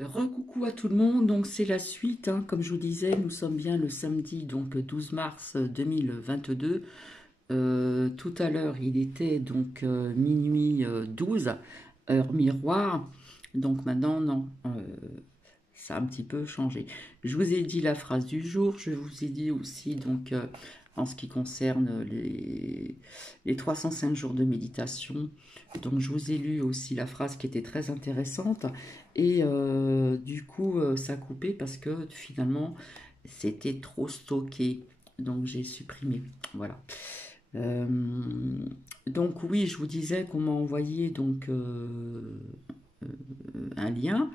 Recoucou à tout le monde, donc c'est la suite, hein. Comme je vous disais, nous sommes bien le samedi donc 12 mars 2022. Tout à l'heure il était donc minuit 12, heure miroir, donc maintenant non, ça a un petit peu changé. Je vous ai dit la phrase du jour, je vous ai dit aussi donc en ce qui concerne les 305 jours de méditation, donc je vous ai lu aussi la phrase qui était très intéressante et du coup ça a coupé parce que finalement c'était trop stocké, donc j'ai supprimé, voilà. Euh, donc oui, je vous disais qu'on m'a envoyé donc un lien.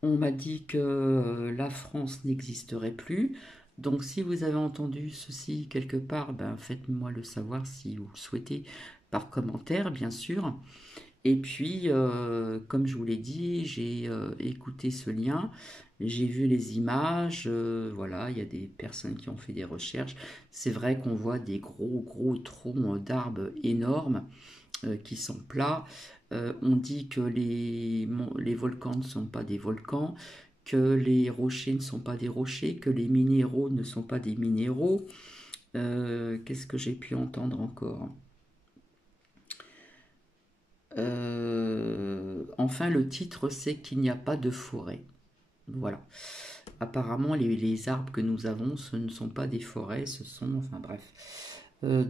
On m'a dit que la France n'existerait plus. Donc si vous avez entendu ceci quelque part, ben, faites-moi le savoir si vous le souhaitez par commentaire, bien sûr. Et puis, comme je vous l'ai dit, j'ai écouté ce lien, j'ai vu les images, voilà, il y a des personnes qui ont fait des recherches. C'est vrai qu'on voit des gros troncs d'arbres énormes qui sont plats. On dit que les volcans ne sont pas des volcans, que les rochers ne sont pas des rochers, que les minéraux ne sont pas des minéraux. Qu'est-ce que j'ai pu entendre encore? Enfin, le titre, c'est qu'il n'y a pas de forêt. Voilà. Apparemment, les arbres que nous avons, ce ne sont pas des forêts, ce sont... Enfin bref. Je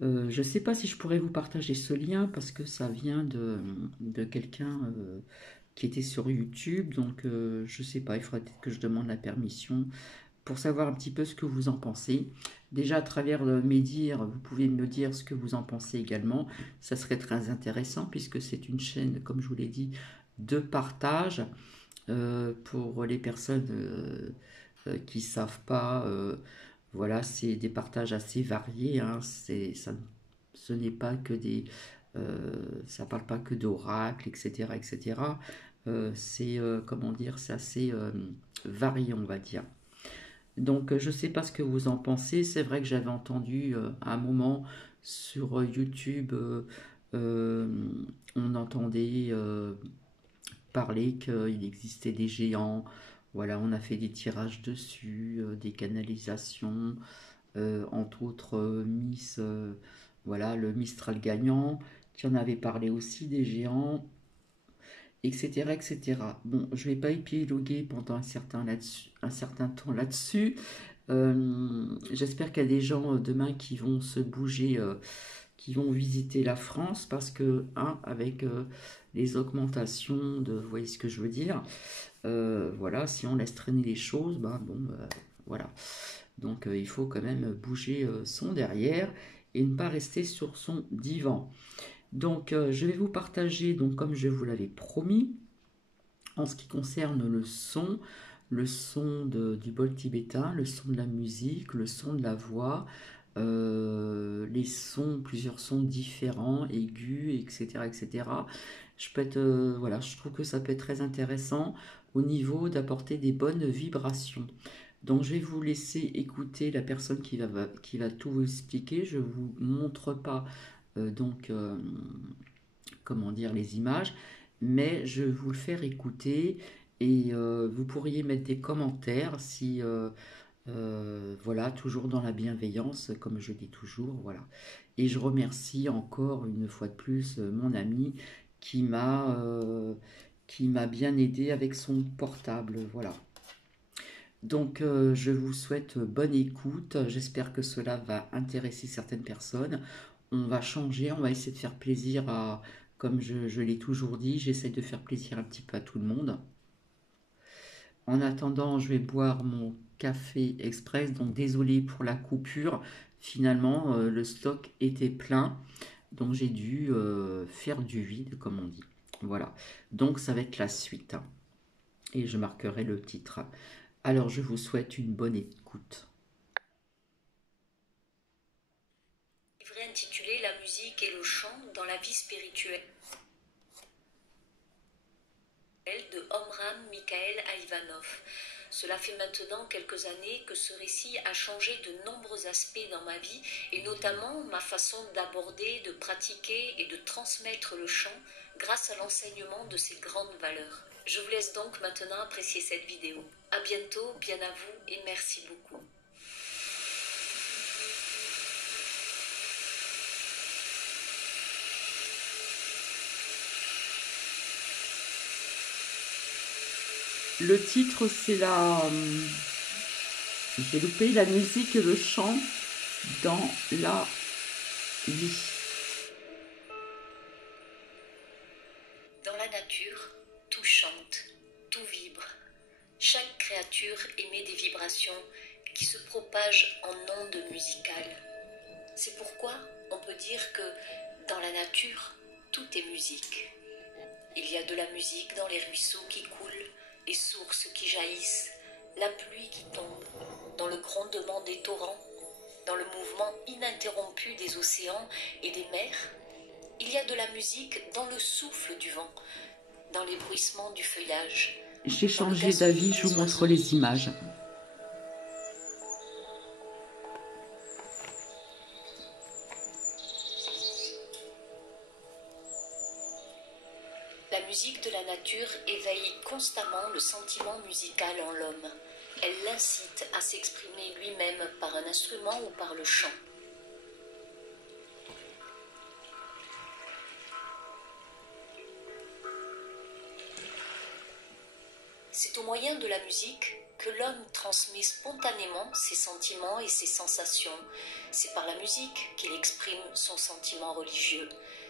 ne sais pas si je pourrais vous partager ce lien parce que ça vient de quelqu'un qui était sur YouTube. Donc je ne sais pas, il faudrait peut-être que je demande la permission pour savoir un petit peu ce que vous en pensez. Déjà à travers mes dires, vous pouvez me dire ce que vous en pensez également. Ça serait très intéressant puisque c'est une chaîne, comme je vous l'ai dit, de partage pour les personnes qui ne savent pas. Voilà, c'est des partages assez variés, hein. Ce n'est pas que des... ça parle pas que d'oracles, etc. etc. C'est, comment dire, c'est assez varié, on va dire. Donc, je ne sais pas ce que vous en pensez. C'est vrai que j'avais entendu à un moment sur YouTube, euh, on entendait parler qu'il existait des géants. Voilà, on a fait des tirages dessus, des canalisations, entre autres Miss, voilà, le Mistral gagnant, qui en avait parlé aussi des géants, etc., etc. Bon, je ne vais pas épiloguer pendant un certain temps là-dessus. J'espère qu'il y a des gens demain qui vont se bouger, qui vont visiter la France parce que, hein, avec les augmentations de, vous voyez ce que je veux dire, voilà, si on laisse traîner les choses, bah bon, voilà. Donc il faut quand même bouger son derrière et ne pas rester sur son divan. Donc je vais vous partager, donc comme je vous l'avais promis, en ce qui concerne le son du bol tibétain, le son de la musique, le son de la voix, les sons, plusieurs sons différents, aigus, etc., etc. Voilà, je trouve que ça peut être très intéressant au niveau d'apporter des bonnes vibrations. Donc je vais vous laisser écouter la personne qui va tout vous expliquer. Je ne vous montre pas donc comment dire les images, mais je vais vous le faire écouter et vous pourriez mettre des commentaires si voilà, toujours dans la bienveillance, comme je dis toujours, voilà. Et je remercie encore une fois de plus mon ami qui m'a euh, qui m'a bien aidé avec son portable, voilà. Donc je vous souhaite bonne écoute, j'espère que cela va intéresser certaines personnes. On va changer, on va essayer de faire plaisir à, comme je l'ai toujours dit, j'essaie de faire plaisir un petit peu à tout le monde. En attendant, je vais boire mon café express, donc désolé pour la coupure. Finalement, le stock était plein, donc j'ai dû faire du vide, comme on dit. Voilà, donc ça va être la suite, hein. Et je marquerai le titre. Alors je vous souhaite une bonne écoute. Livret intitulé La musique et le chant dans la vie spirituelle de Omram Mikhaël Aïvanov. Cela fait maintenant quelques années que ce récit a changé de nombreux aspects dans ma vie et notamment ma façon d'aborder, de pratiquer et de transmettre le chant grâce à l'enseignement de ces grandes valeurs. Je vous laisse donc maintenant apprécier cette vidéo. À bientôt, bien à vous et merci beaucoup. Le titre, c'est j'ai loupé la musique et le chant dans la vie. Dans la nature, tout chante, tout vibre. Chaque créature émet des vibrations qui se propagent en ondes musicales. C'est pourquoi on peut dire que dans la nature, tout est musique. Il y a de la musique dans les ruisseaux qui coulent, les sources qui jaillissent, la pluie qui tombe, dans le grondement des torrents, dans le mouvement ininterrompu des océans et des mers. Il y a de la musique dans le souffle du vent, dans les bruissements du feuillage. J'ai changé d'avis, je vous montre les images. La musique de la nature éveille constamment le sentiment musical en l'homme. Elle l'incite à s'exprimer lui-même par un instrument ou par le chant. C'est au moyen de la musique que l'homme transmet spontanément ses sentiments et ses sensations. C'est par la musique qu'il exprime son sentiment religieux.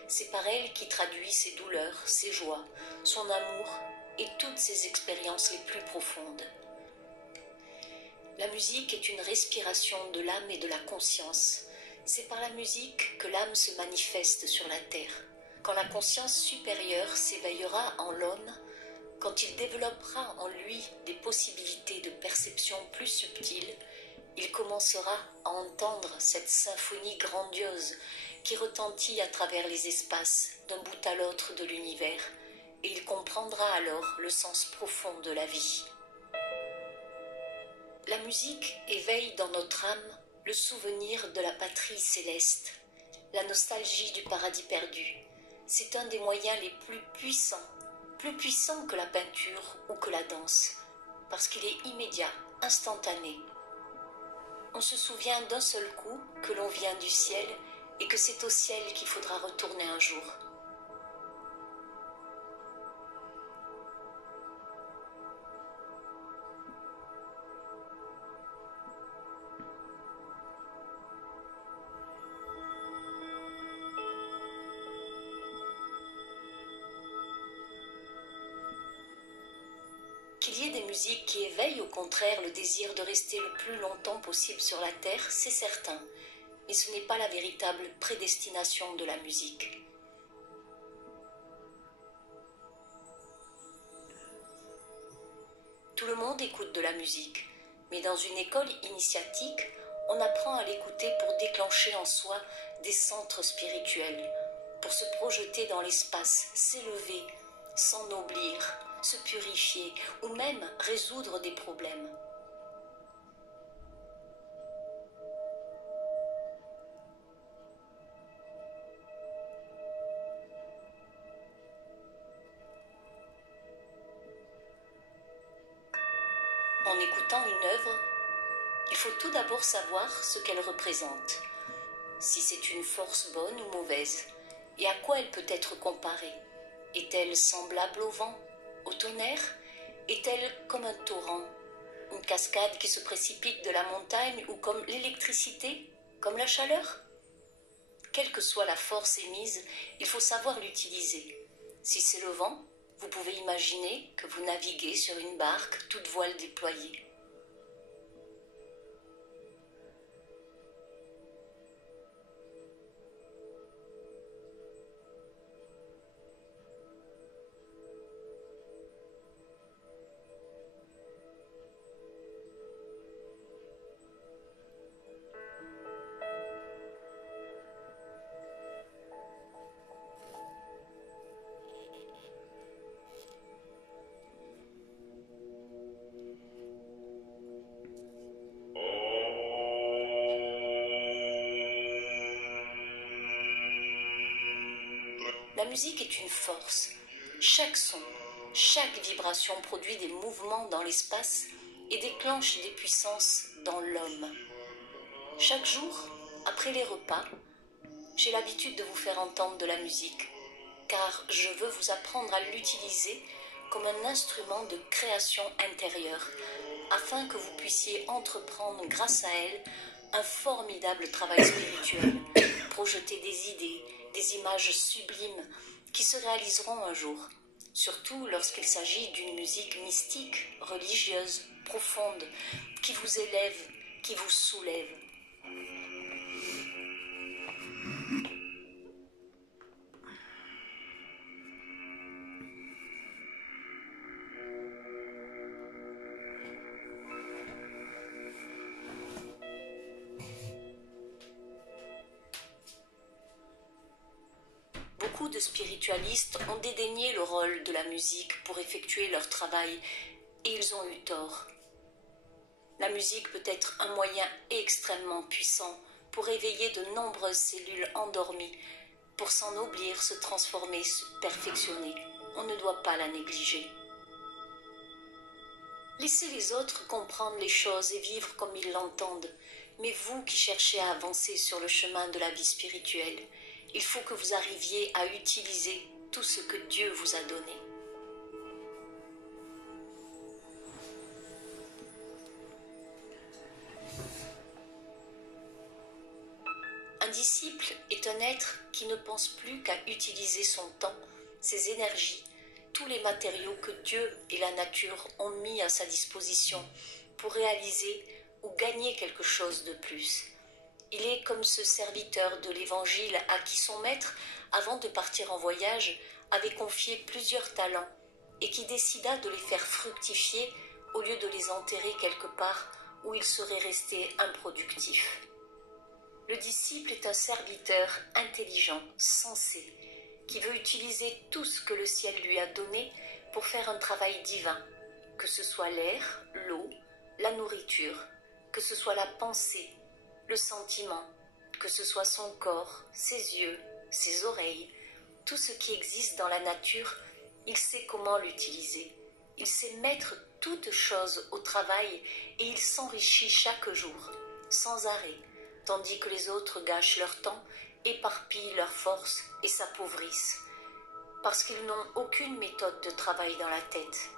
C'est par elle qu'il traduit ses douleurs, ses joies, son amour et toutes ses expériences les plus profondes. La musique est une respiration de l'âme et de la conscience. C'est par la musique que l'âme se manifeste sur la terre. Quand la conscience supérieure s'éveillera en l'homme, quand il développera en lui des possibilités de perception plus subtiles, il commencera à entendre cette symphonie grandiose qui retentit à travers les espaces d'un bout à l'autre de l'univers, et il comprendra alors le sens profond de la vie. La musique éveille dans notre âme le souvenir de la patrie céleste, la nostalgie du paradis perdu. C'est un des moyens les plus puissant que la peinture ou que la danse, parce qu'il est immédiat, instantané. On se souvient d'un seul coup que l'on vient du ciel et que c'est au ciel qu'il faudra retourner un jour. Qu'il y ait des musiques qui éveillent au contraire le désir de rester le plus longtemps possible sur la terre, c'est certain, mais ce n'est pas la véritable prédestination de la musique. Tout le monde écoute de la musique, mais dans une école initiatique, on apprend à l'écouter pour déclencher en soi des centres spirituels, pour se projeter dans l'espace, s'élever, s'ennoblir, se purifier ou même résoudre des problèmes. En écoutant une œuvre, il faut tout d'abord savoir ce qu'elle représente, si c'est une force bonne ou mauvaise, et à quoi elle peut être comparée. Est-elle semblable au vent, au tonnerre? Est-elle comme un torrent, une cascade qui se précipite de la montagne, ou comme l'électricité, comme la chaleur? Quelle que soit la force émise, il faut savoir l'utiliser. Si c'est le vent, vous pouvez imaginer que vous naviguez sur une barque toute voile déployée. La musique est une force. Chaque son, Chaque vibration produit des mouvements dans l'espace et déclenche des puissances dans l'homme. Chaque jour, après les repas, j'ai l'habitude de vous faire entendre de la musique, car je veux vous apprendre à l'utiliser comme un instrument de création intérieure, afin que vous puissiez entreprendre grâce à elle un formidable travail spirituel, projeter des idées, des images sublimes qui se réaliseront un jour, surtout lorsqu'il s'agit d'une musique mystique, religieuse, profonde, qui vous élève, qui vous soulève. Beaucoup de spiritualistes ont dédaigné le rôle de la musique pour effectuer leur travail, et ils ont eu tort. La musique peut être un moyen extrêmement puissant pour éveiller de nombreuses cellules endormies, pour s'ennoblir, se transformer, se perfectionner. On ne doit pas la négliger. Laissez les autres comprendre les choses et vivre comme ils l'entendent, mais vous qui cherchez à avancer sur le chemin de la vie spirituelle, il faut que vous arriviez à utiliser tout ce que Dieu vous a donné. Un disciple est un être qui ne pense plus qu'à utiliser son temps, ses énergies, tous les matériaux que Dieu et la nature ont mis à sa disposition pour réaliser ou gagner quelque chose de plus. Il est comme ce serviteur de l'Évangile à qui son maître, avant de partir en voyage, avait confié plusieurs talents et qui décida de les faire fructifier au lieu de les enterrer quelque part où ils seraient restés improductifs. Le disciple est un serviteur intelligent, sensé, qui veut utiliser tout ce que le ciel lui a donné pour faire un travail divin, que ce soit l'air, l'eau, la nourriture, que ce soit la pensée, le sentiment, que ce soit son corps, ses yeux, ses oreilles, tout ce qui existe dans la nature, il sait comment l'utiliser. Il sait mettre toutes choses au travail et il s'enrichit chaque jour, sans arrêt, tandis que les autres gâchent leur temps, éparpillent leurs forces et s'appauvrissent, parce qu'ils n'ont aucune méthode de travail dans la tête.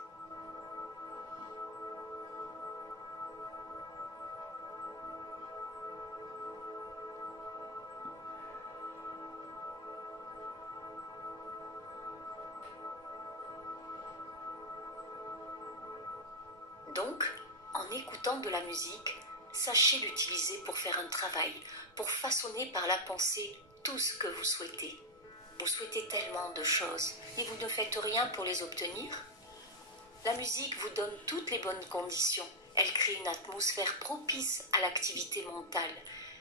Donc, en écoutant de la musique, sachez l'utiliser pour faire un travail, pour façonner par la pensée tout ce que vous souhaitez. Vous souhaitez tellement de choses, et vous ne faites rien pour les obtenir. La musique vous donne toutes les bonnes conditions. Elle crée une atmosphère propice à l'activité mentale.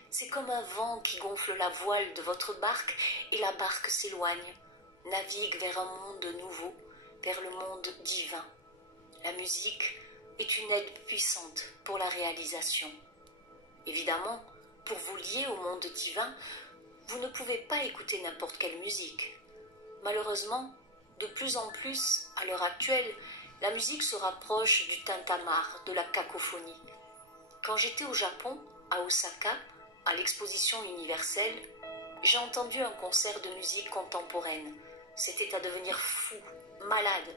C'est comme un vent qui gonfle la voile de votre barque et la barque s'éloigne, navigue vers un monde nouveau, vers le monde divin. La musique est une aide puissante pour la réalisation. Évidemment, pour vous lier au monde divin, vous ne pouvez pas écouter n'importe quelle musique. Malheureusement, de plus en plus, à l'heure actuelle, la musique se rapproche du tintamarre, de la cacophonie. Quand j'étais au Japon, à Osaka, à l'exposition universelle, j'ai entendu un concert de musique contemporaine. C'était à devenir fou, malade.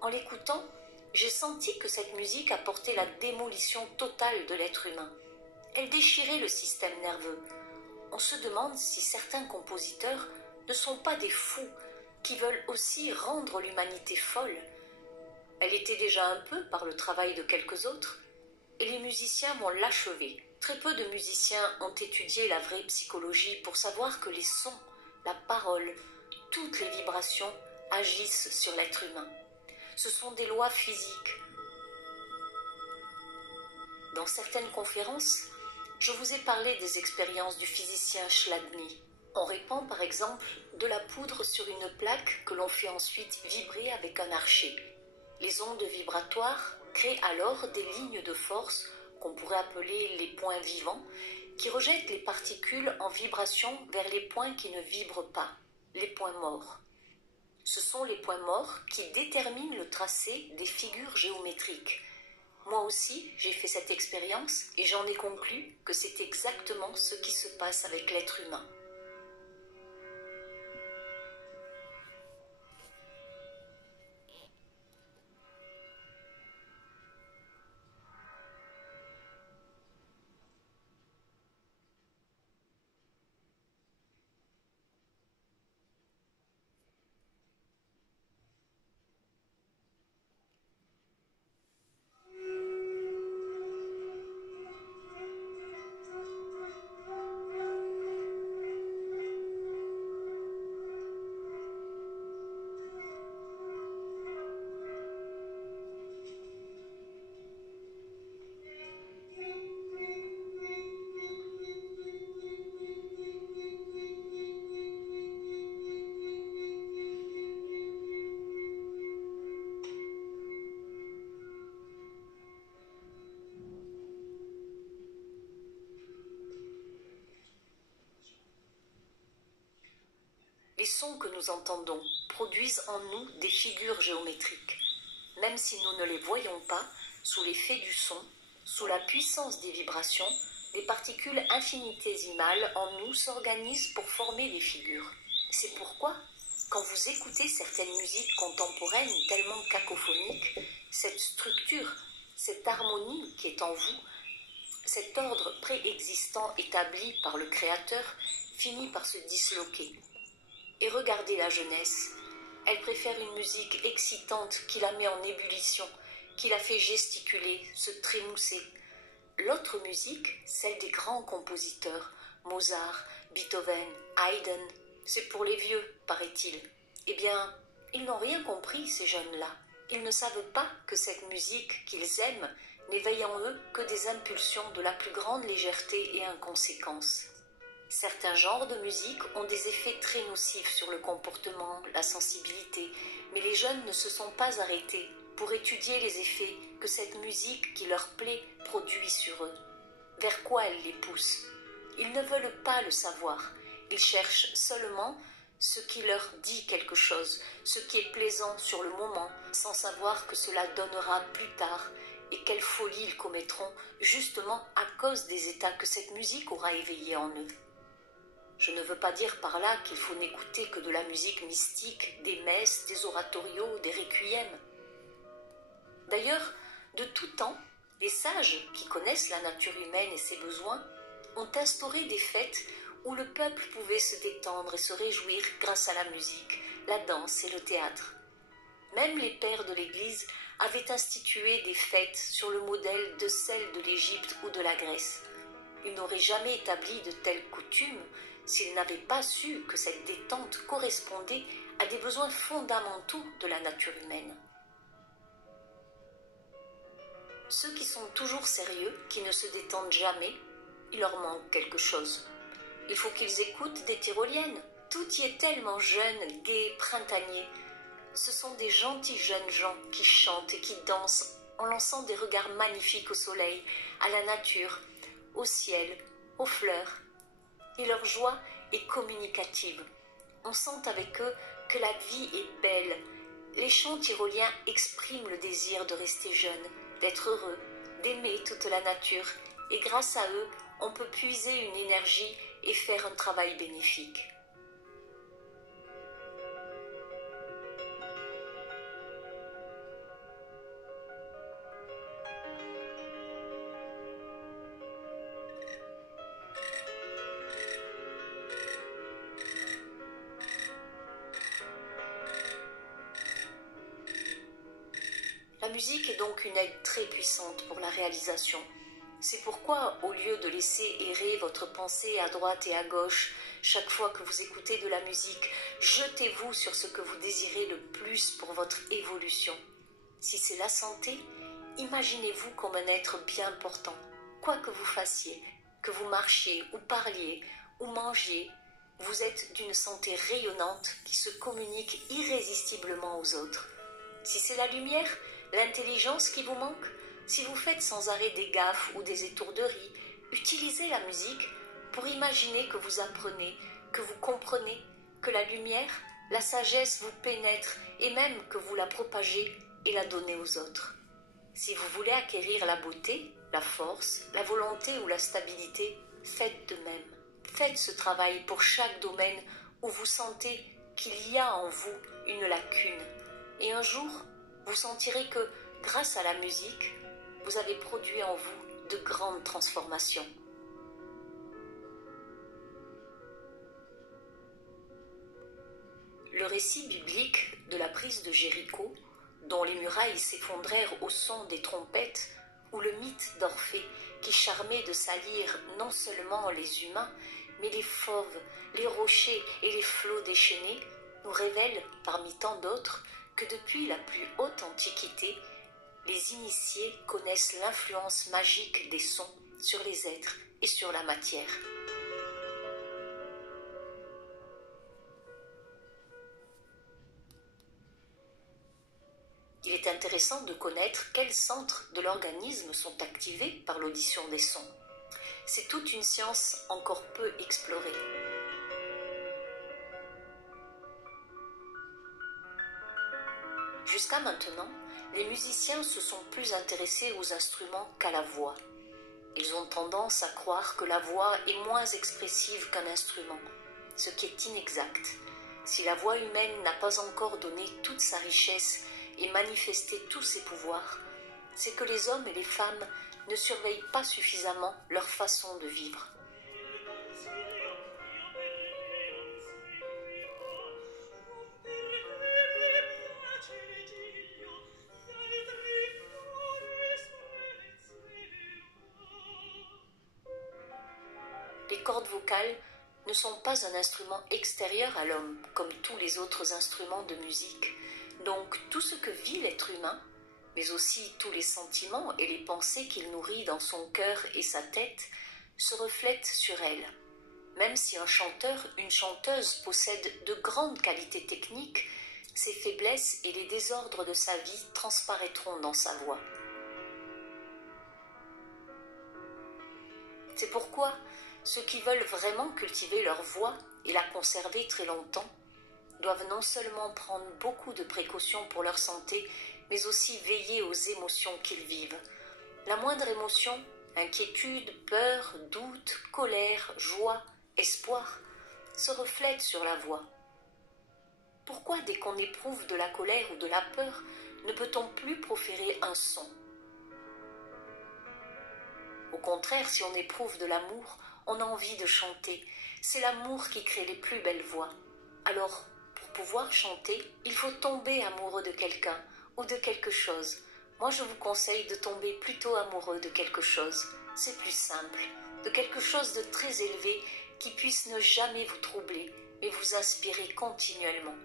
En l'écoutant, j'ai senti que cette musique apportait la démolition totale de l'être humain. Elle déchirait le système nerveux. On se demande si certains compositeurs ne sont pas des fous qui veulent aussi rendre l'humanité folle. Elle était déjà un peu par le travail de quelques autres, et les musiciens vont l'achever. Très peu de musiciens ont étudié la vraie psychologie pour savoir que les sons, la parole, toutes les vibrations agissent sur l'être humain. Ce sont des lois physiques. Dans certaines conférences, je vous ai parlé des expériences du physicien Chladni. On répand par exemple de la poudre sur une plaque que l'on fait ensuite vibrer avec un archet. Les ondes vibratoires créent alors des lignes de force qu'on pourrait appeler les points vivants, qui rejettent les particules en vibration vers les points qui ne vibrent pas, les points morts. Ce sont les points morts qui déterminent le tracé des figures géométriques. Moi aussi, j'ai fait cette expérience et j'en ai conclu que c'est exactement ce qui se passe avec l'être humain. Les sons que nous entendons produisent en nous des figures géométriques. Même si nous ne les voyons pas, sous l'effet du son, sous la puissance des vibrations, des particules infinitésimales en nous s'organisent pour former des figures. C'est pourquoi, quand vous écoutez certaines musiques contemporaines tellement cacophoniques, cette structure, cette harmonie qui est en vous, cet ordre préexistant établi par le Créateur finit par se disloquer. Et regardez la jeunesse. Elle préfère une musique excitante qui la met en ébullition, qui la fait gesticuler, se trémousser. L'autre musique, celle des grands compositeurs, Mozart, Beethoven, Haydn, c'est pour les vieux, paraît-il. Eh bien, ils n'ont rien compris, ces jeunes-là. Ils ne savent pas que cette musique qu'ils aiment n'éveille en eux que des impulsions de la plus grande légèreté et inconséquence. Certains genres de musique ont des effets très nocifs sur le comportement, la sensibilité, mais les jeunes ne se sont pas arrêtés pour étudier les effets que cette musique qui leur plaît produit sur eux. Vers quoi elle les pousse? Ils ne veulent pas le savoir, ils cherchent seulement ce qui leur dit quelque chose, ce qui est plaisant sur le moment, sans savoir que cela donnera plus tard et quelle folie ils commettront justement à cause des états que cette musique aura éveillés en eux. Je ne veux pas dire par là qu'il faut n'écouter que de la musique mystique, des messes, des oratorios, des requiems. D'ailleurs, de tout temps, les sages qui connaissent la nature humaine et ses besoins ont instauré des fêtes où le peuple pouvait se détendre et se réjouir grâce à la musique, la danse et le théâtre. Même les pères de l'Église avaient institué des fêtes sur le modèle de celles de l'Égypte ou de la Grèce. Ils n'auraient jamais établi de telles coutumes s'ils n'avaient pas su que cette détente correspondait à des besoins fondamentaux de la nature humaine. Ceux qui sont toujours sérieux, qui ne se détendent jamais, il leur manque quelque chose. Il faut qu'ils écoutent des tyroliennes. Tout y est tellement jeune, gai, printanier. Ce sont des gentils jeunes gens qui chantent et qui dansent en lançant des regards magnifiques au soleil, à la nature, au ciel, aux fleurs. Et leur joie est communicative. On sent avec eux que la vie est belle. Les chants tyroliens expriment le désir de rester jeune, d'être heureux, d'aimer toute la nature. Et grâce à eux, on peut puiser une énergie et faire un travail bénéfique. La musique est donc une aide très puissante pour la réalisation. C'est pourquoi, au lieu de laisser errer votre pensée à droite et à gauche, chaque fois que vous écoutez de la musique, jetez-vous sur ce que vous désirez le plus pour votre évolution. Si c'est la santé, imaginez-vous comme un être bien portant. Quoi que vous fassiez, que vous marchiez ou parliez ou mangiez, vous êtes d'une santé rayonnante qui se communique irrésistiblement aux autres. Si c'est la lumière, l'intelligence qui vous manque, si vous faites sans arrêt des gaffes ou des étourderies, utilisez la musique pour imaginer que vous apprenez, que vous comprenez, que la lumière, la sagesse vous pénètre et même que vous la propagez et la donnez aux autres. Si vous voulez acquérir la beauté, la force, la volonté ou la stabilité, faites de même. Faites ce travail pour chaque domaine où vous sentez qu'il y a en vous une lacune. Et un jour, vous sentirez que, grâce à la musique, vous avez produit en vous de grandes transformations. Le récit biblique de la prise de Jéricho, dont les murailles s'effondrèrent au son des trompettes, ou le mythe d'Orphée qui charmait de sa lyre non seulement les humains, mais les fauves, les rochers et les flots déchaînés, nous révèlent, parmi tant d'autres, que depuis la plus haute antiquité, les initiés connaissent l'influence magique des sons sur les êtres et sur la matière. Il est intéressant de connaître quels centres de l'organisme sont activés par l'audition des sons. C'est toute une science encore peu explorée. Jusqu'à maintenant, les musiciens se sont plus intéressés aux instruments qu'à la voix. Ils ont tendance à croire que la voix est moins expressive qu'un instrument, ce qui est inexact. Si la voix humaine n'a pas encore donné toute sa richesse et manifesté tous ses pouvoirs, c'est que les hommes et les femmes ne surveillent pas suffisamment leur façon de vivre. Les cordes vocales ne sont pas un instrument extérieur à l'homme, comme tous les autres instruments de musique. Donc tout ce que vit l'être humain, mais aussi tous les sentiments et les pensées qu'il nourrit dans son cœur et sa tête, se reflètent sur elles. Même si un chanteur, une chanteuse possède de grandes qualités techniques, ses faiblesses et les désordres de sa vie transparaîtront dans sa voix. C'est pourquoi ceux qui veulent vraiment cultiver leur voix et la conserver très longtemps doivent non seulement prendre beaucoup de précautions pour leur santé, mais aussi veiller aux émotions qu'ils vivent. La moindre émotion, inquiétude, peur, doute, colère, joie, espoir, se reflète sur la voix. Pourquoi dès qu'on éprouve de la colère ou de la peur, ne peut-on plus proférer un son? Au contraire, si on éprouve de l'amour, on a envie de chanter. C'est l'amour qui crée les plus belles voix. Alors, pour pouvoir chanter, il faut tomber amoureux de quelqu'un ou de quelque chose. Moi, je vous conseille de tomber plutôt amoureux de quelque chose. C'est plus simple. De quelque chose de très élevé qui puisse ne jamais vous troubler, mais vous inspirer continuellement.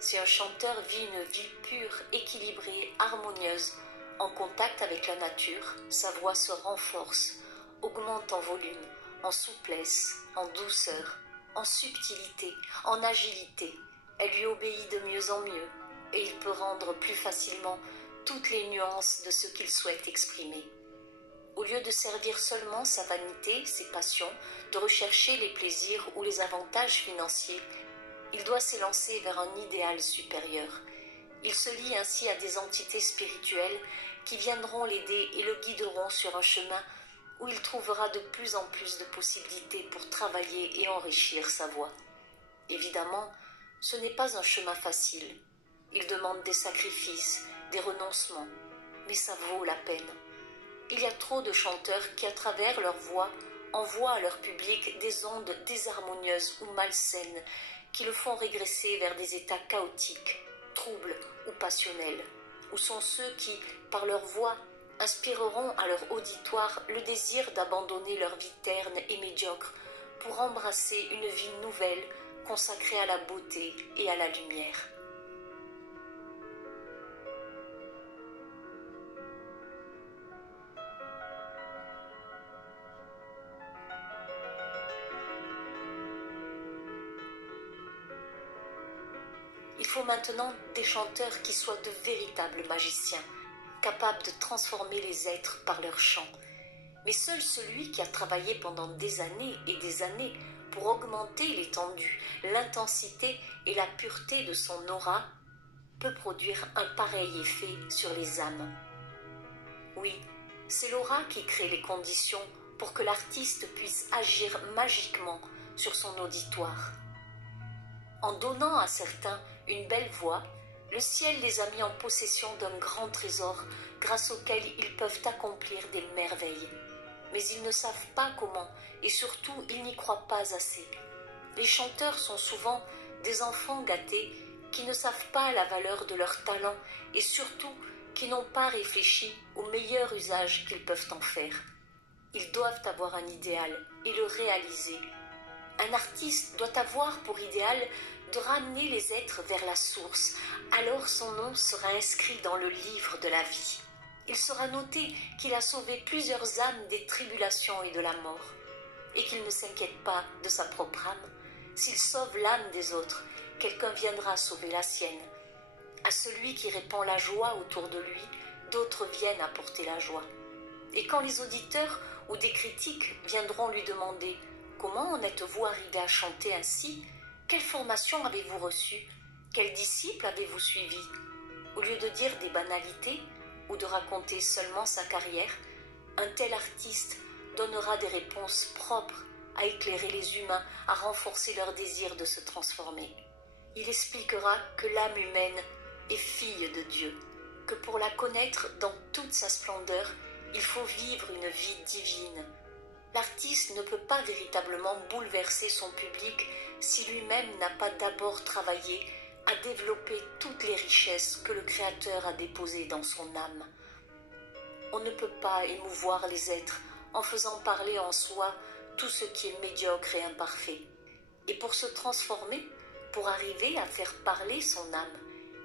Si un chanteur vit une vie pure, équilibrée, harmonieuse, en contact avec la nature, sa voix se renforce, augmente en volume, en souplesse, en douceur, en subtilité, en agilité. Elle lui obéit de mieux en mieux et il peut rendre plus facilement toutes les nuances de ce qu'il souhaite exprimer. Au lieu de servir seulement sa vanité, ses passions, de rechercher les plaisirs ou les avantages financiers, il doit s'élancer vers un idéal supérieur. Il se lie ainsi à des entités spirituelles qui viendront l'aider et le guideront sur un chemin où il trouvera de plus en plus de possibilités pour travailler et enrichir sa voix. Évidemment, ce n'est pas un chemin facile. Il demande des sacrifices, des renoncements, mais ça vaut la peine. Il y a trop de chanteurs qui, à travers leur voix, envoient à leur public des ondes désharmonieuses ou malsaines qui le font régresser vers des états chaotiques, troubles ou passionnels. Où sont ceux qui, par leur voix, inspireront à leur auditoire le désir d'abandonner leur vie terne et médiocre pour embrasser une vie nouvelle consacrée à la beauté et à la lumière. Il faut maintenant des chanteurs qui soient de véritables magiciens, capables de transformer les êtres par leur chant. Mais seul celui qui a travaillé pendant des années et des années pour augmenter l'étendue, l'intensité et la pureté de son aura, peut produire un pareil effet sur les âmes. Oui, c'est l'aura qui crée les conditions pour que l'artiste puisse agir magiquement sur son auditoire. En donnant à certains une belle voix, le ciel les a mis en possession d'un grand trésor grâce auquel ils peuvent accomplir des merveilles. Mais ils ne savent pas comment et surtout ils n'y croient pas assez. Les chanteurs sont souvent des enfants gâtés qui ne savent pas la valeur de leur talent et surtout qui n'ont pas réfléchi au meilleur usage qu'ils peuvent en faire. Ils doivent avoir un idéal et le réaliser. Un artiste doit avoir pour idéal de ramener les êtres vers la source, alors son nom sera inscrit dans le livre de la vie. Il sera noté qu'il a sauvé plusieurs âmes des tribulations et de la mort, et qu'il ne s'inquiète pas de sa propre âme. S'il sauve l'âme des autres, quelqu'un viendra sauver la sienne. À celui qui répand la joie autour de lui, d'autres viennent apporter la joie. Et quand les auditeurs ou des critiques viendront lui demander « Comment en êtes-vous arrivé à chanter ainsi ? Quelle formation avez-vous reçue ? Quels disciples avez-vous suivi ?» Au lieu de dire des banalités ou de raconter seulement sa carrière, un tel artiste donnera des réponses propres à éclairer les humains, à renforcer leur désir de se transformer. Il expliquera que l'âme humaine est fille de Dieu, que pour la connaître dans toute sa splendeur, il faut vivre une vie divine. L'artiste ne peut pas véritablement bouleverser son public si lui-même n'a pas d'abord travaillé à développer toutes les richesses que le Créateur a déposées dans son âme. On ne peut pas émouvoir les êtres en faisant parler en soi tout ce qui est médiocre et imparfait. Et pour se transformer, pour arriver à faire parler son âme,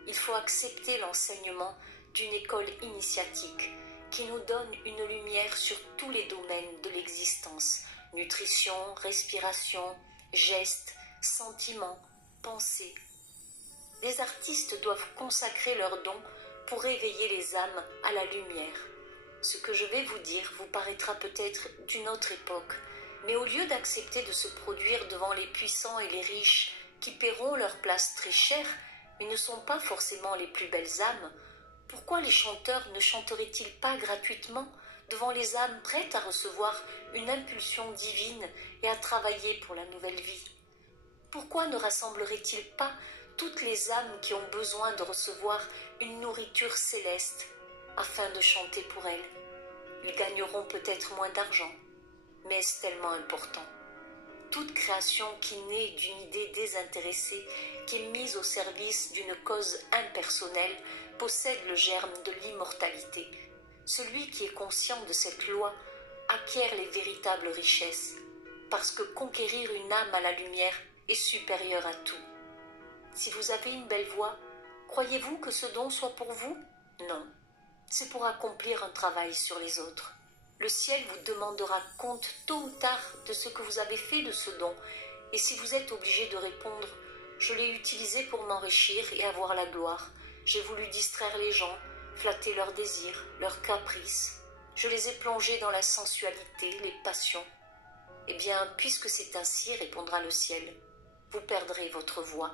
il faut accepter l'enseignement d'une école initiatique qui nous donne une lumière sur tous les domaines de l'existence, nutrition, respiration, gestes, sentiments, pensées. Les artistes doivent consacrer leurs dons pour éveiller les âmes à la lumière. Ce que je vais vous dire vous paraîtra peut-être d'une autre époque, mais au lieu d'accepter de se produire devant les puissants et les riches qui paieront leur place très cher, mais ne sont pas forcément les plus belles âmes, pourquoi les chanteurs ne chanteraient-ils pas gratuitement devant les âmes prêtes à recevoir une impulsion divine et à travailler pour la nouvelle vie? Pourquoi ne rassembleraient-ils pas toutes les âmes qui ont besoin de recevoir une nourriture céleste afin de chanter pour elles? Ils gagneront peut-être moins d'argent, mais est-ce tellement important? Toute création qui naît d'une idée désintéressée, qui est mise au service d'une cause impersonnelle, possède le germe de l'immortalité. Celui qui est conscient de cette loi acquiert les véritables richesses, parce que conquérir une âme à la lumière est supérieur à tout. Si vous avez une belle voix, croyez-vous que ce don soit pour vous? Non, c'est pour accomplir un travail sur les autres. Le ciel vous demandera compte tôt ou tard de ce que vous avez fait de ce don, et si vous êtes obligé de répondre « Je l'ai utilisé pour m'enrichir et avoir la gloire, j'ai voulu distraire les gens, flatter leurs désirs, leurs caprices, je les ai plongés dans la sensualité, les passions. » Eh bien, puisque c'est ainsi, répondra le ciel, vous perdrez votre voix.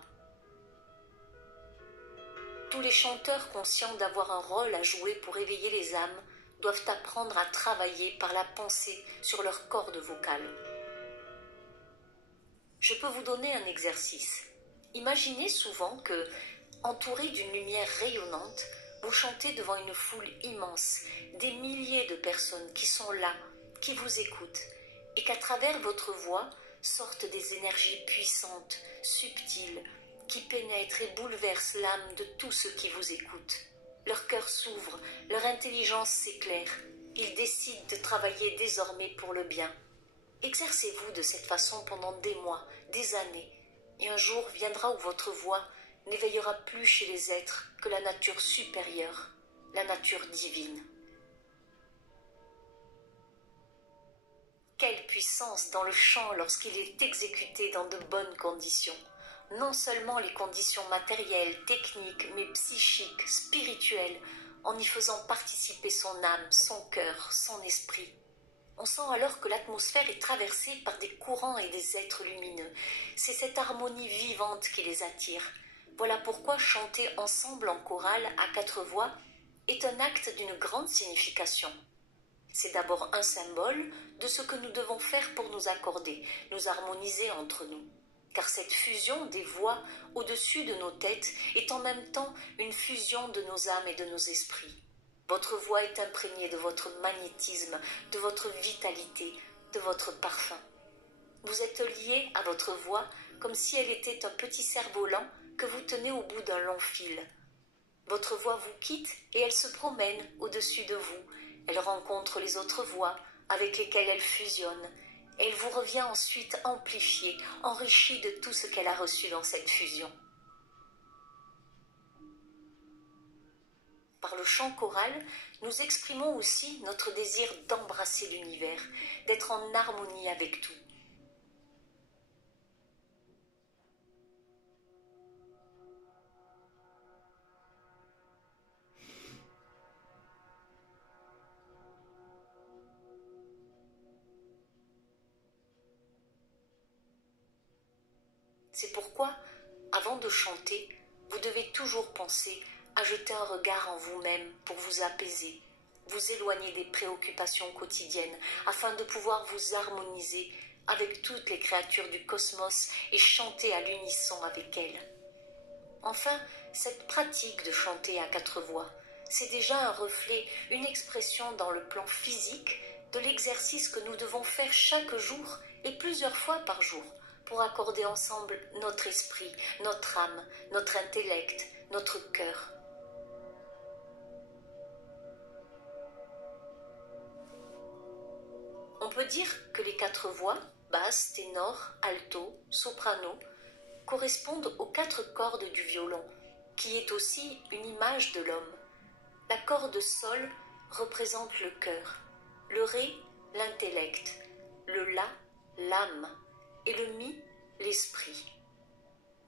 Tous les chanteurs conscients d'avoir un rôle à jouer pour éveiller les âmes doivent apprendre à travailler par la pensée sur leur corde vocale. Je peux vous donner un exercice. Imaginez souvent que, entouré d'une lumière rayonnante, vous chantez devant une foule immense, des milliers de personnes qui sont là, qui vous écoutent, et qu'à travers votre voix sortent des énergies puissantes, subtiles, qui pénètrent et bouleversent l'âme de tous ceux qui vous écoutent. Leur cœur s'ouvre, leur intelligence s'éclaire. Ils décident de travailler désormais pour le bien. Exercez-vous de cette façon pendant des mois, des années, et un jour viendra où votre voix n'éveillera plus chez les êtres que la nature supérieure, la nature divine. Quelle puissance dans le chant lorsqu'il est exécuté dans de bonnes conditions! Non seulement les conditions matérielles, techniques, mais psychiques, spirituelles, en y faisant participer son âme, son cœur, son esprit. On sent alors que l'atmosphère est traversée par des courants et des êtres lumineux. C'est cette harmonie vivante qui les attire. Voilà pourquoi chanter ensemble en chorale à quatre voix est un acte d'une grande signification. C'est d'abord un symbole de ce que nous devons faire pour nous accorder, nous harmoniser entre nous. Car cette fusion des voix au-dessus de nos têtes est en même temps une fusion de nos âmes et de nos esprits. Votre voix est imprégnée de votre magnétisme, de votre vitalité, de votre parfum. Vous êtes lié à votre voix comme si elle était un petit cerf-volant que vous tenez au bout d'un long fil. Votre voix vous quitte et elle se promène au-dessus de vous. Elle rencontre les autres voix avec lesquelles elle fusionne. Elle vous revient ensuite amplifiée, enrichie de tout ce qu'elle a reçu dans cette fusion. Par le chant choral, nous exprimons aussi notre désir d'embrasser l'univers, d'être en harmonie avec tout. C'est pourquoi, avant de chanter, vous devez toujours penser à jeter un regard en vous-même pour vous apaiser, vous éloigner des préoccupations quotidiennes afin de pouvoir vous harmoniser avec toutes les créatures du cosmos et chanter à l'unisson avec elles. Enfin, cette pratique de chanter à quatre voix, c'est déjà un reflet, une expression dans le plan physique de l'exercice que nous devons faire chaque jour et plusieurs fois par jour pour accorder ensemble notre esprit, notre âme, notre intellect, notre cœur. On peut dire que les quatre voix, basse, ténor, alto, soprano, correspondent aux quatre cordes du violon, qui est aussi une image de l'homme. La corde sol représente le cœur, le ré, l'intellect, le la, l'âme, et le mi, l'esprit.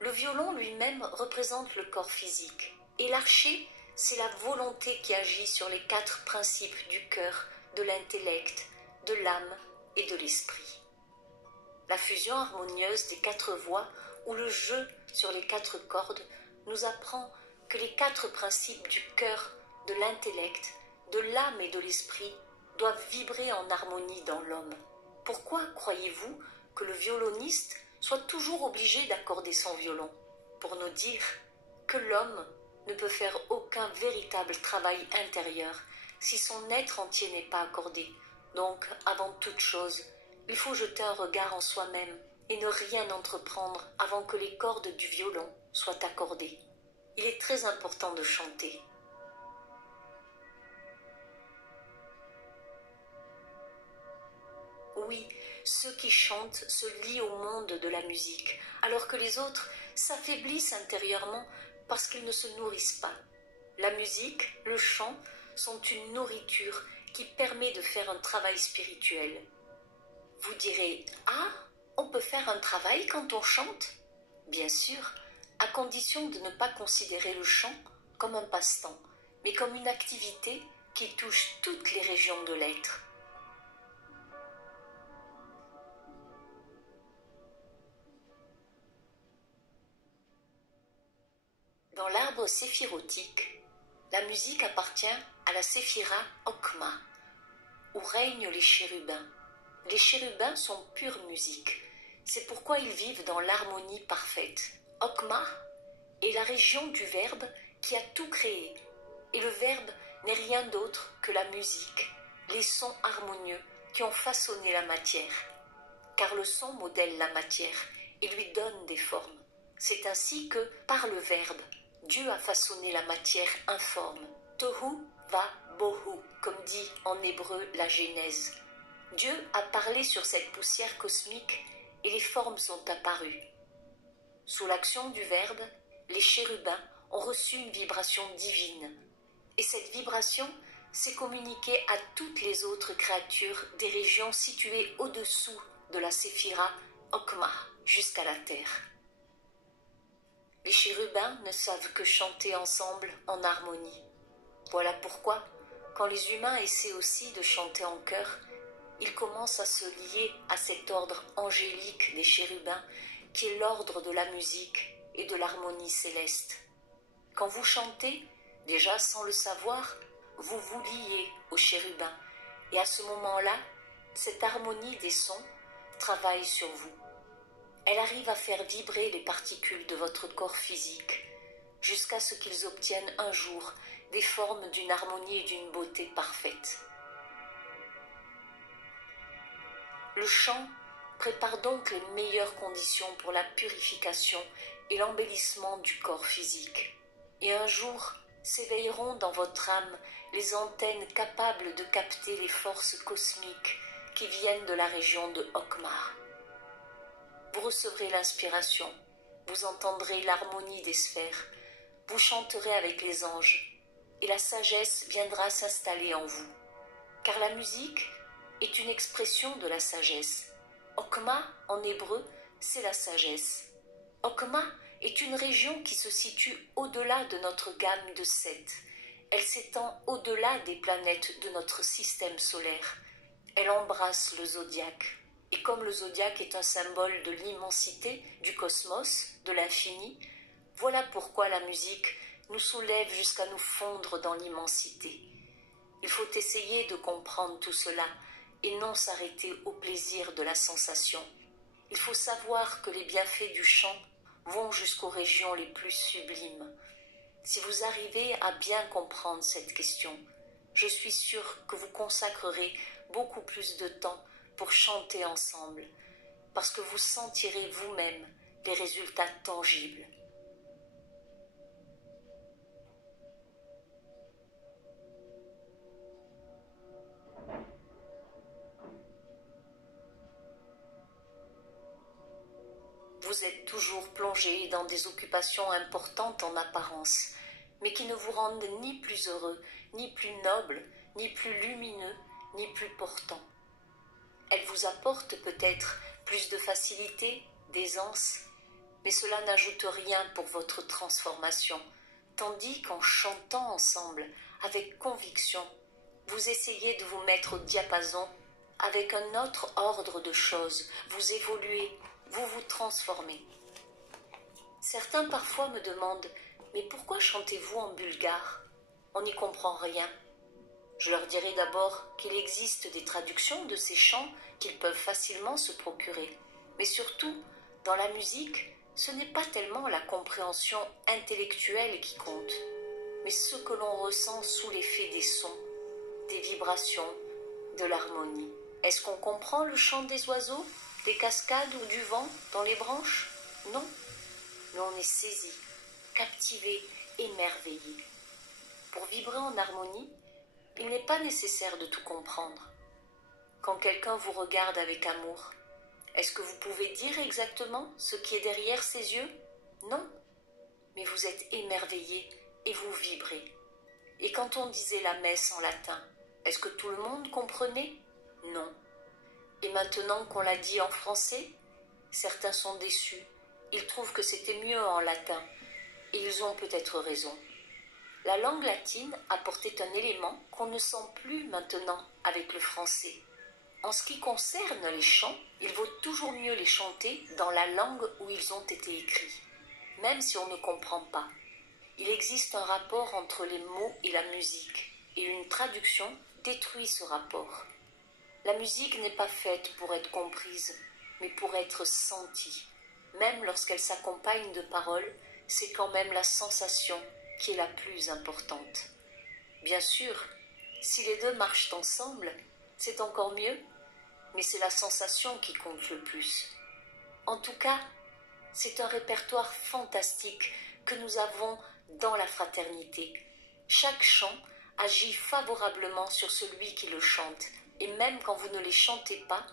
Le violon lui-même représente le corps physique, et l'archet, c'est la volonté qui agit sur les quatre principes du cœur, de l'intellect, de l'âme et de l'esprit. La fusion harmonieuse des quatre voix ou le jeu sur les quatre cordes nous apprend que les quatre principes du cœur, de l'intellect, de l'âme et de l'esprit doivent vibrer en harmonie dans l'homme. Pourquoi croyez-vous que le violoniste soit toujours obligé d'accorder son violon? Pour nous dire que l'homme ne peut faire aucun véritable travail intérieur si son être entier n'est pas accordé. Donc, avant toute chose, il faut jeter un regard en soi-même et ne rien entreprendre avant que les cordes du violon soient accordées. Il est très important de chanter. Oui, ceux qui chantent se lient au monde de la musique, alors que les autres s'affaiblissent intérieurement parce qu'ils ne se nourrissent pas. La musique, le chant sont une nourriture qui permet de faire un travail spirituel. Vous direz, ah, on peut faire un travail quand on chante? Bien sûr, à condition de ne pas considérer le chant comme un passe-temps, mais comme une activité qui touche toutes les régions de l'être. Dans l'arbre séphirotique, la musique appartient à la séphira Okma, où règnent les chérubins. Les chérubins sont pure musique. C'est pourquoi ils vivent dans l'harmonie parfaite. Okma est la région du Verbe qui a tout créé. Et le Verbe n'est rien d'autre que la musique, les sons harmonieux qui ont façonné la matière. Car le son modèle la matière et lui donne des formes. C'est ainsi que, par le Verbe, Dieu a façonné la matière informe. Tohu va bohu, comme dit en hébreu la Genèse. Dieu a parlé sur cette poussière cosmique et les formes sont apparues. Sous l'action du Verbe, les chérubins ont reçu une vibration divine. Et cette vibration s'est communiquée à toutes les autres créatures des régions situées au-dessous de la séphira Okma jusqu'à la terre. Les chérubins ne savent que chanter ensemble en harmonie. Voilà pourquoi, quand les humains essaient aussi de chanter en chœur, il commence à se lier à cet ordre angélique des chérubins qui est l'ordre de la musique et de l'harmonie céleste. Quand vous chantez, déjà sans le savoir, vous vous liez aux chérubins et à ce moment-là, cette harmonie des sons travaille sur vous. Elle arrive à faire vibrer les particules de votre corps physique jusqu'à ce qu'ils obtiennent un jour des formes d'une harmonie et d'une beauté parfaite. Le chant prépare donc les meilleures conditions pour la purification et l'embellissement du corps physique. Et un jour s'éveilleront dans votre âme les antennes capables de capter les forces cosmiques qui viennent de la région de Okmar. Vous recevrez l'inspiration, vous entendrez l'harmonie des sphères, vous chanterez avec les anges, et la sagesse viendra s'installer en vous. Car la musique est une expression de la sagesse. Okma, en hébreu, c'est la sagesse. Okma est une région qui se situe au-delà de notre gamme de 7. Elle s'étend au-delà des planètes de notre système solaire. Elle embrasse le zodiaque. Et comme le zodiaque est un symbole de l'immensité, du cosmos, de l'infini, voilà pourquoi la musique nous soulève jusqu'à nous fondre dans l'immensité. Il faut essayer de comprendre tout cela et non s'arrêter au plaisir de la sensation. Il faut savoir que les bienfaits du chant vont jusqu'aux régions les plus sublimes. Si vous arrivez à bien comprendre cette question, je suis sûre que vous consacrerez beaucoup plus de temps pour chanter ensemble, parce que vous sentirez vous-même les résultats tangibles. Vous êtes toujours plongé dans des occupations importantes en apparence, mais qui ne vous rendent ni plus heureux, ni plus noble, ni plus lumineux, ni plus portant. Elles vous apportent peut-être plus de facilité, d'aisance, mais cela n'ajoute rien pour votre transformation, tandis qu'en chantant ensemble, avec conviction, vous essayez de vous mettre au diapason avec un autre ordre de choses, vous évoluez, vous vous transformez. Certains parfois me demandent « Mais pourquoi chantez-vous en bulgare? On n'y comprend rien. » Je leur dirai d'abord qu'il existe des traductions de ces chants qu'ils peuvent facilement se procurer. Mais surtout, dans la musique, ce n'est pas tellement la compréhension intellectuelle qui compte, mais ce que l'on ressent sous l'effet des sons, des vibrations, de l'harmonie. Est-ce qu'on comprend le chant des oiseaux, des cascades ou du vent dans les branches? Non, mais on est saisi, captivé, émerveillé. Pour vibrer en harmonie, il n'est pas nécessaire de tout comprendre. Quand quelqu'un vous regarde avec amour, est-ce que vous pouvez dire exactement ce qui est derrière ses yeux? Non, mais vous êtes émerveillé et vous vibrez. Et quand on disait la messe en latin, est-ce que tout le monde comprenait? Non. Et maintenant qu'on l'a dit en français, certains sont déçus. Ils trouvent que c'était mieux en latin. Et ils ont peut-être raison. La langue latine apportait un élément qu'on ne sent plus maintenant avec le français. En ce qui concerne les chants, il vaut toujours mieux les chanter dans la langue où ils ont été écrits, même si on ne comprend pas. Il existe un rapport entre les mots et la musique, et une traduction détruit ce rapport. La musique n'est pas faite pour être comprise, mais pour être sentie. Même lorsqu'elle s'accompagne de paroles, c'est quand même la sensation qui est la plus importante. Bien sûr, si les deux marchent ensemble, c'est encore mieux, mais c'est la sensation qui compte le plus. En tout cas, c'est un répertoire fantastique que nous avons dans la fraternité. Chaque chant agit favorablement sur celui qui le chante, et même quand vous ne les chantez pas,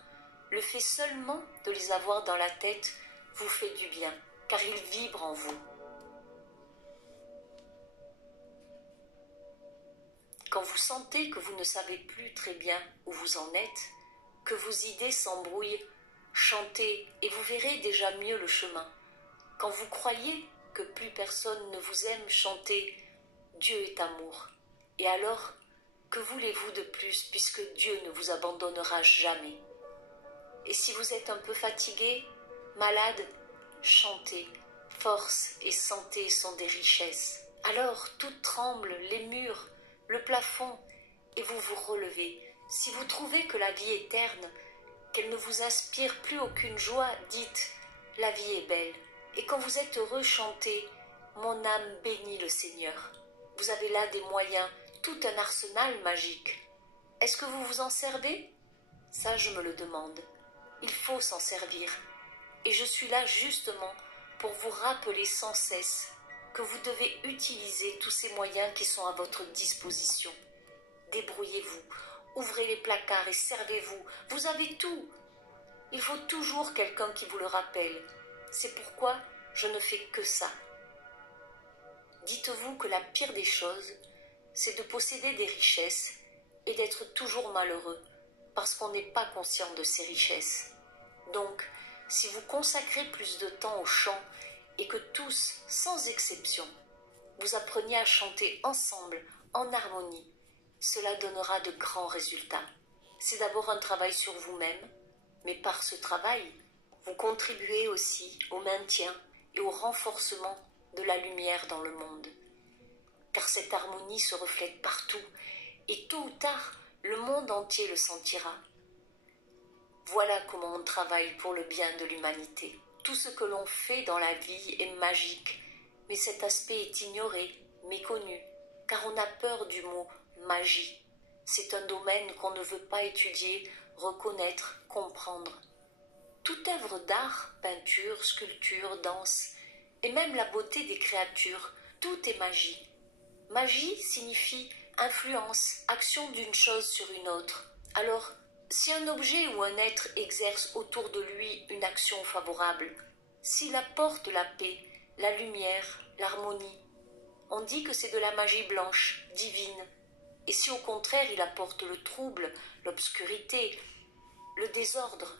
le fait seulement de les avoir dans la tête vous fait du bien, car ils vibrent en vous. Quand vous sentez que vous ne savez plus très bien où vous en êtes, que vos idées s'embrouillent, chantez et vous verrez déjà mieux le chemin. Quand vous croyez que plus personne ne vous aime, chantez « Dieu est amour ». Et alors, Que voulez-vous de plus puisque Dieu ne vous abandonnera jamais? Et si vous êtes un peu fatigué, malade, chantez. Force et santé sont des richesses. Alors tout tremble, les murs, le plafond, et vous vous relevez. Si vous trouvez que la vie est terne, qu'elle ne vous inspire plus aucune joie, dites « La vie est belle ». Et quand vous êtes heureux, chantez « Mon âme bénit le Seigneur ». Vous avez là des moyens, tout un arsenal magique. Est-ce que vous vous en servez? Ça, je me le demande. Il faut s'en servir. Et je suis là justement pour vous rappeler sans cesse que vous devez utiliser tous ces moyens qui sont à votre disposition. Débrouillez-vous, ouvrez les placards et servez-vous. Vous avez tout. Il faut toujours quelqu'un qui vous le rappelle. C'est pourquoi je ne fais que ça. Dites-vous que la pire des choses, c'est de posséder des richesses et d'être toujours malheureux parce qu'on n'est pas conscient de ces richesses. Donc, si vous consacrez plus de temps au chant et que tous, sans exception, vous appreniez à chanter ensemble, en harmonie, cela donnera de grands résultats. C'est d'abord un travail sur vous-même, mais par ce travail, vous contribuez aussi au maintien et au renforcement de la lumière dans le monde. Car cette harmonie se reflète partout, et tôt ou tard, le monde entier le sentira. Voilà comment on travaille pour le bien de l'humanité. Tout ce que l'on fait dans la vie est magique, mais cet aspect est ignoré, méconnu, car on a peur du mot magie. C'est un domaine qu'on ne veut pas étudier, reconnaître, comprendre. Toute œuvre d'art, peinture, sculpture, danse, et même la beauté des créatures, tout est magie. Magie signifie influence, action d'une chose sur une autre. Alors, si un objet ou un être exerce autour de lui une action favorable, s'il apporte la paix, la lumière, l'harmonie, on dit que c'est de la magie blanche, divine. Et si au contraire il apporte le trouble, l'obscurité, le désordre,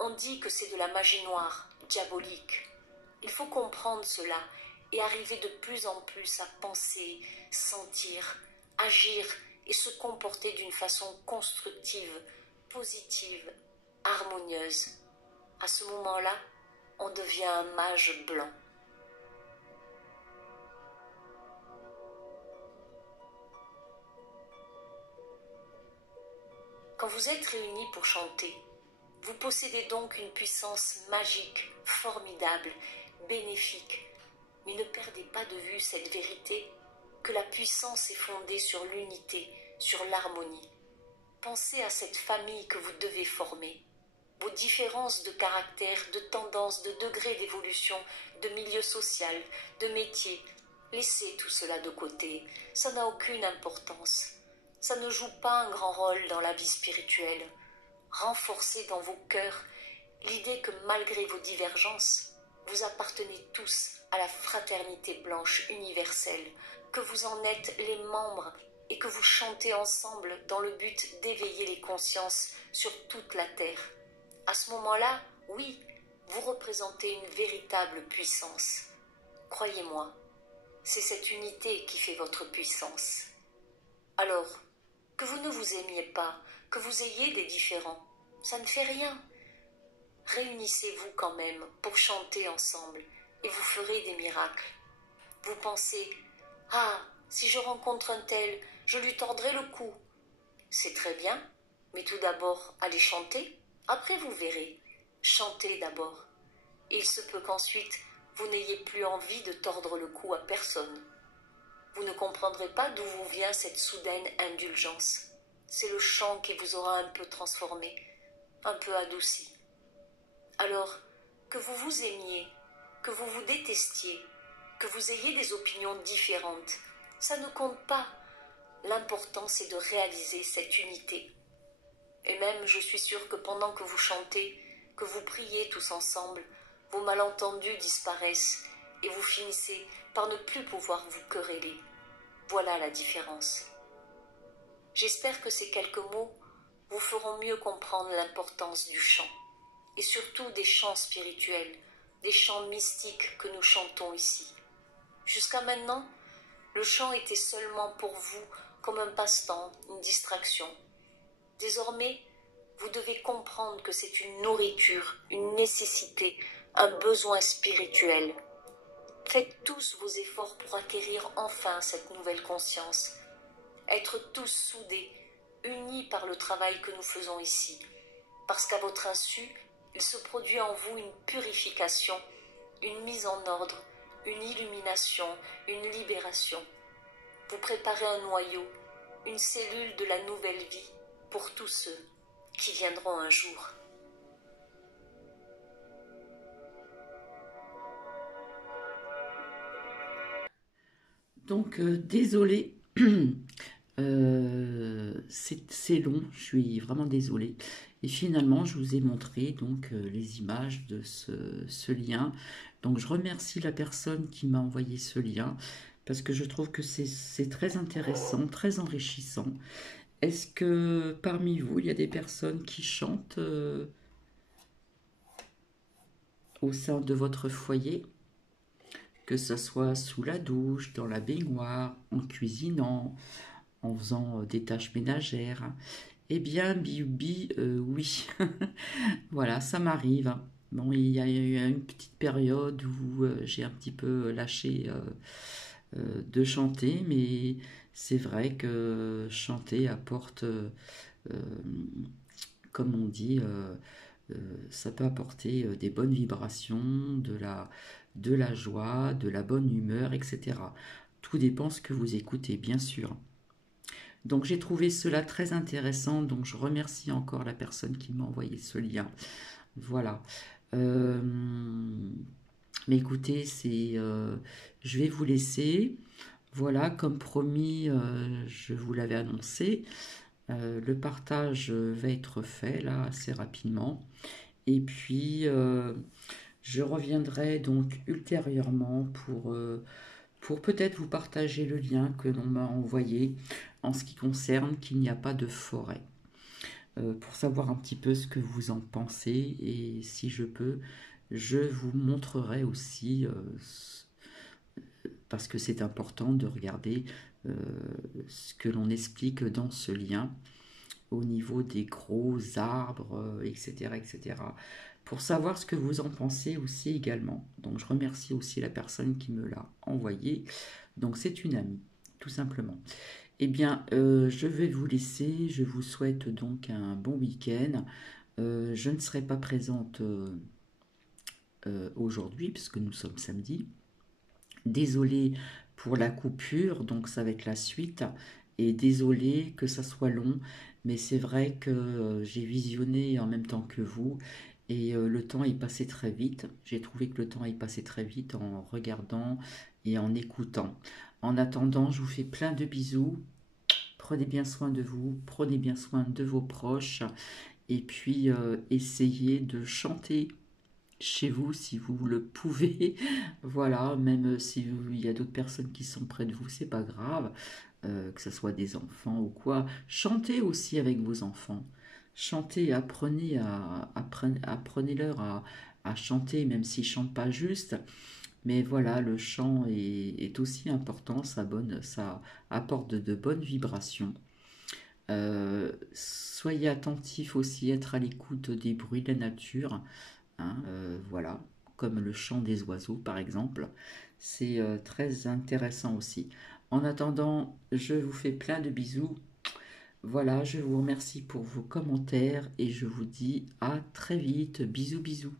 on dit que c'est de la magie noire, diabolique. Il faut comprendre cela et arriver de plus en plus à penser, sentir, agir et se comporter d'une façon constructive, positive, harmonieuse. À ce moment-là, on devient un mage blanc. Quand vous êtes réunis pour chanter, vous possédez donc une puissance magique, formidable, bénéfique. Mais ne perdez pas de vue cette vérité, que la puissance est fondée sur l'unité, sur l'harmonie. Pensez à cette famille que vous devez former. Vos différences de caractère, de tendance, de degré d'évolution, de milieu social, de métier, laissez tout cela de côté. Ça n'a aucune importance. Ça ne joue pas un grand rôle dans la vie spirituelle. Renforcez dans vos cœurs l'idée que malgré vos divergences, vous appartenez tous à la fraternité blanche universelle, que vous en êtes les membres et que vous chantez ensemble dans le but d'éveiller les consciences sur toute la terre. À ce moment-là, oui, vous représentez une véritable puissance. Croyez-moi, c'est cette unité qui fait votre puissance. Alors, que vous ne vous aimiez pas, que vous ayez des différends, ça ne fait rien. Réunissez-vous quand même pour chanter ensemble et vous ferez des miracles. Vous pensez « Ah, si je rencontre un tel, je lui tordrai le cou. » C'est très bien, mais tout d'abord, allez chanter. Après, vous verrez. Chantez d'abord. Et il se peut qu'ensuite, vous n'ayez plus envie de tordre le cou à personne. Vous ne comprendrez pas d'où vous vient cette soudaine indulgence. C'est le chant qui vous aura un peu transformé, un peu adouci. Alors, que vous vous aimiez, que vous vous détestiez, que vous ayez des opinions différentes, ça ne compte pas. L'important, c'est de réaliser cette unité. Et même, je suis sûre que pendant que vous chantez, que vous priez tous ensemble, vos malentendus disparaissent et vous finissez par ne plus pouvoir vous quereller. Voilà la différence. J'espère que ces quelques mots vous feront mieux comprendre l'importance du chant, et surtout des chants spirituels, des chants mystiques que nous chantons ici. Jusqu'à maintenant, le chant était seulement pour vous comme un passe-temps, une distraction. Désormais, vous devez comprendre que c'est une nourriture, une nécessité, un besoin spirituel. Faites tous vos efforts pour acquérir enfin cette nouvelle conscience. Être tous soudés, unis par le travail que nous faisons ici. Parce qu'à votre insu, il se produit en vous une purification, une mise en ordre, une illumination, une libération. Vous préparez un noyau, une cellule de la nouvelle vie pour tous ceux qui viendront un jour. Donc, désolée, c'est long, je suis vraiment désolée. Et finalement, je vous ai montré donc les images de ce lien. Donc, je remercie la personne qui m'a envoyé ce lien parce que je trouve que c'est très intéressant, très enrichissant. Est-ce que parmi vous, il y a des personnes qui chantent au sein de votre foyer? Que ce soit sous la douche, dans la baignoire, en cuisinant, en faisant des tâches ménagères. Eh bien, oui. Voilà, ça m'arrive. Bon, il y a eu une petite période où j'ai un petit peu lâché de chanter, mais c'est vrai que chanter apporte, comme on dit, ça peut apporter des bonnes vibrations, de la joie, de la bonne humeur, etc. Tout dépend ce que vous écoutez, bien sûr. Donc j'ai trouvé cela très intéressant, donc je remercie encore la personne qui m'a envoyé ce lien. Voilà. Euh, mais écoutez, je vais vous laisser. Voilà, comme promis, je vous l'avais annoncé. Le partage va être fait là assez rapidement. Et puis, je reviendrai donc ultérieurement pour peut-être vous partager le lien que l'on m'a envoyé en ce qui concerne qu'il n'y a pas de forêt. Pour savoir un petit peu ce que vous en pensez et si je peux, je vous montrerai aussi, parce que c'est important de regarder ce que l'on explique dans ce lien au niveau des gros arbres, etc., etc. Pour savoir ce que vous en pensez aussi également. Donc je remercie aussi la personne qui me l'a envoyé. Donc c'est une amie, tout simplement. Eh bien, je vais vous laisser. Je vous souhaite donc un bon week-end. Je ne serai pas présente aujourd'hui puisque nous sommes samedi. Désolée pour la coupure, donc ça va être la suite. Et désolée que ça soit long, mais c'est vrai que j'ai visionné en même temps que vous et le temps est passé très vite. J'ai trouvé que le temps est passé très vite en regardant et en écoutant. En attendant, je vous fais plein de bisous. Prenez bien soin de vous, prenez bien soin de vos proches et puis essayez de chanter chez vous si vous le pouvez. Voilà, même si il y a d'autres personnes qui sont près de vous, c'est pas grave, que ce soit des enfants ou quoi. Chantez aussi avec vos enfants. Chantez, apprenez-leur à chanter, même s'ils ne chantent pas juste. Mais voilà, le chant est aussi important, ça apporte de bonnes vibrations. Soyez attentifs aussi, être à l'écoute des bruits de la nature, hein, voilà, comme le chant des oiseaux par exemple. C'est très intéressant aussi. En attendant, je vous fais plein de bisous. Voilà, je vous remercie pour vos commentaires et je vous dis à très vite. Bisous, bisous.